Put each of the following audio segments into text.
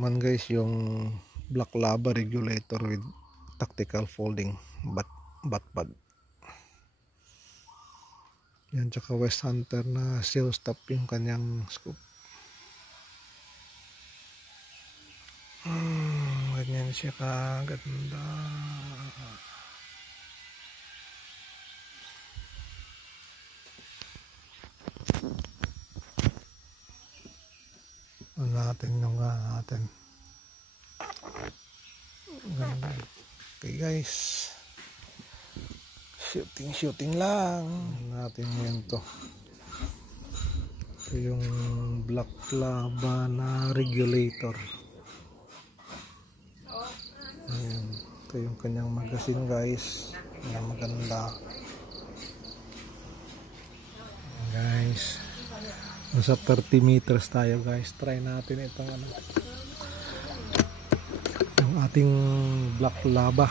Man guys, yung black lava regulator with tactical folding butt pad. Yan, tsaka West Hunter na seal stop yung kanyang scoop. Ganyan siya kaganda. Natin yung natin. Ganda. Okay guys, shooting lang natin ngayon to. Ito yung black lava na regulator. Ayan. Ito yung kanyang magazine guys. Ayan, maganda guys. Nasa 30 meters tayo guys. Try natin itong yung ating black lava.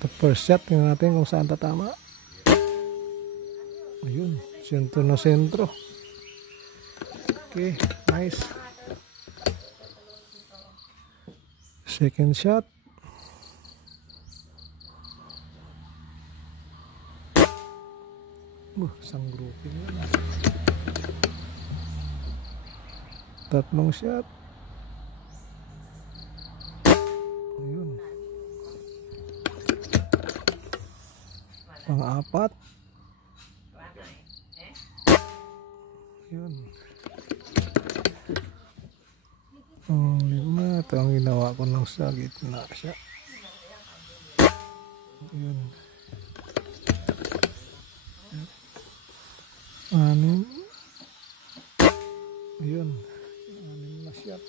The first shot, tingnan natin kung saan tatama. Ayun, sentro na sentro. Okay, nice. Second shot. Isang grouping lang. Tatlong shot. Ayun. Pang-apat. Ayun. Lima. Ito ang ginawa ko ng sa gitna siya. Ayun. Anim. Ayun. Anim na shot.